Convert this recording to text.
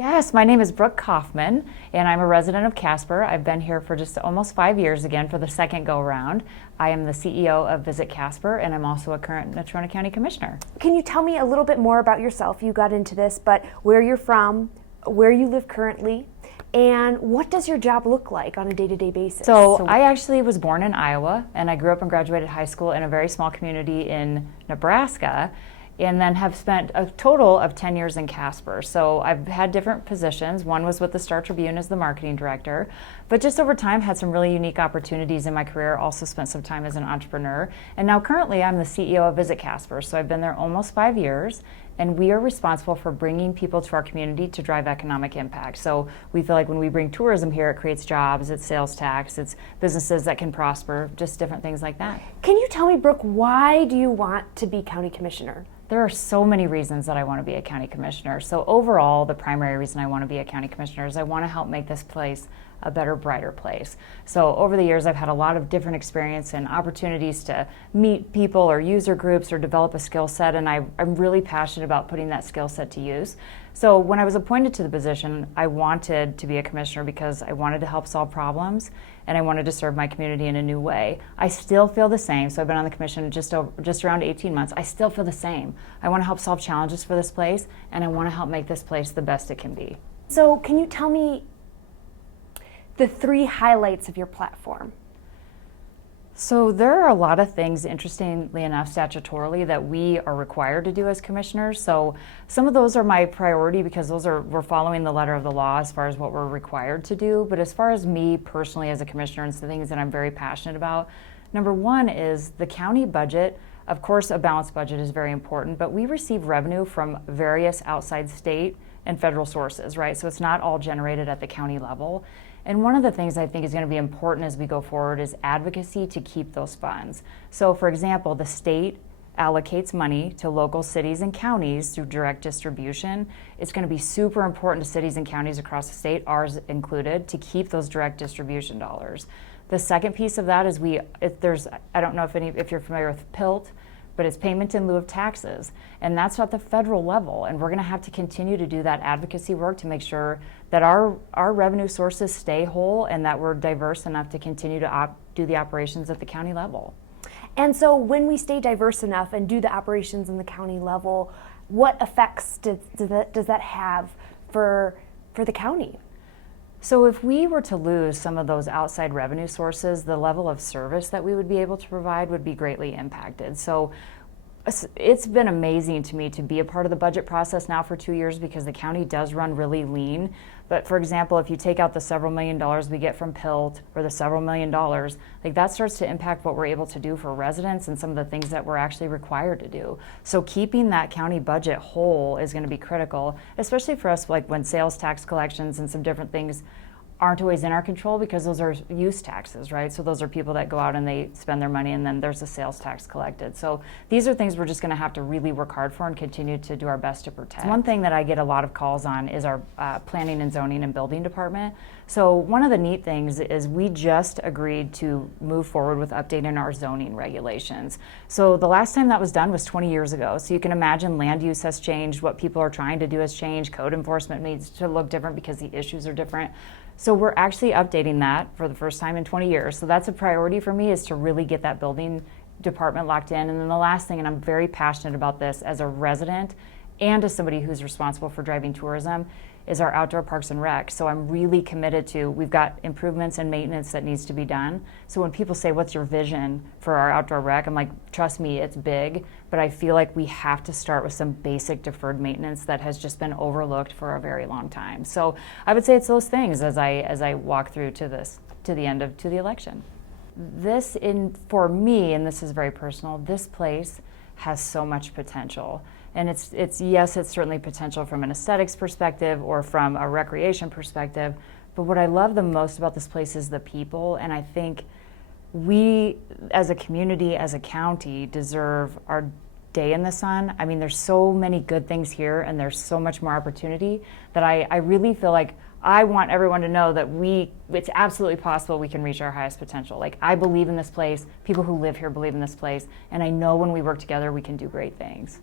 Yes, my name is Brook Kaufman, and I'm a resident of Casper. I've been here for just almost 5 years again for the second go-round. I am the CEO of Visit Casper, and I'm also a current Natrona County Commissioner. Can you tell me a little bit more about yourself? You got into this, but where you're from, where you live currently, and what does your job look like on a day-to-day basis? So I actually was born in Iowa, and I grew up and graduated high school in a very small community in Nebraska, and then have spent a total of 10 years in Casper. So I've had different positions. One was with the Star-Tribune as the marketing director, but just over time had some really unique opportunities in my career. Also spent some time as an entrepreneur. And now currently I'm the CEO of Visit Casper. So I've been there almost 5 years, and we are responsible for bringing people to our community to drive economic impact. So we feel like when we bring tourism here, it creates jobs, it's sales tax, it's businesses that can prosper, just different things like that. Can you tell me, Brooke, why do you want to be county commissioner? There are so many reasons that I want to be a county commissioner. So overall, the primary reason I want to be a county commissioner is I want to help make this place a better, brighter place. So over the years, I've had a lot of different experience and opportunities to meet people or user groups or develop a skill set, and I'm really passionate about putting that skill set to use. So when I was appointed to the position, I wanted to be a commissioner because I wanted to help solve problems and I wanted to serve my community in a new way. I still feel the same. So I've been on the commission just around 18 months. I still feel the same. I want to help solve challenges for this place, and I want to help make this place the best it can be. So can you tell me the 3 highlights of your platform? So there are a lot of things, interestingly enough, statutorily that we are required to do as commissioners. So some of those are my priority because we're following the letter of the law as far as what we're required to do. But as far as me personally as a commissioner and some things that I'm very passionate about, number one is the county budget. Of course, a balanced budget is very important, but we receive revenue from various outside state and federal sources, right? So it's not all generated at the county level. And one of the things I think is going to be important as we go forward is advocacy to keep those funds. So for example, the state allocates money to local cities and counties through direct distribution. It's going to be super important to cities and counties across the state, ours included, to keep those direct distribution dollars. The second piece of that is I don't know if you're familiar with PILT, but it's payment in lieu of taxes. And that's at the federal level. And we're going to have to continue to do that advocacy work to make sure that our revenue sources stay whole and that we're diverse enough to continue to do the operations at the county level. And so when we stay diverse enough and do the operations in the county level, what effects does that have for the county? So if we were to lose some of those outside revenue sources, the level of service that we would be able to provide would be greatly impacted. So it's been amazing to me to be a part of the budget process now for 2 years because the county does run really lean. But for example, if you take out the several $1 million we get from PILT or the several $1 million, like that starts to impact what we're able to do for residents and some of the things that we're actually required to do. So keeping that county budget whole is going to be critical, especially for us, like when sales tax collections and some different things aren't always in our control because those are use taxes, right? So those are people that go out and they spend their money and then there's a sales tax collected. So these are things we're just gonna have to really work hard for and continue to do our best to protect. One thing that I get a lot of calls on is our planning and zoning and building department. So one of the neat things is we just agreed to move forward with updating our zoning regulations. So the last time that was done was 20 years ago. So you can imagine land use has changed, what people are trying to do has changed, code enforcement needs to look different because the issues are different. So we're actually updating that for the first time in 20 years. So that's a priority for me, is to really get that building department locked in. And then the last thing, and I'm very passionate about this as a resident and as somebody who's responsible for driving tourism, is our outdoor parks and rec. So I'm really committed to, we've got improvements and maintenance that needs to be done. So when people say, what's your vision for our outdoor rec? I'm like, trust me, it's big, but I feel like we have to start with some basic deferred maintenance that has just been overlooked for a very long time. So I would say it's those things as I walk through to the election. For me, and this is very personal, this place has so much potential. And it's certainly potential from an aesthetics perspective or from a recreation perspective. But what I love the most about this place is the people. And I think we, as a community, as a county, deserve our day in the sun. I mean, there's so many good things here and there's so much more opportunity that I really feel like I want everyone to know that it's absolutely possible we can reach our highest potential. Like, I believe in this place, people who live here believe in this place, and I know when we work together we can do great things.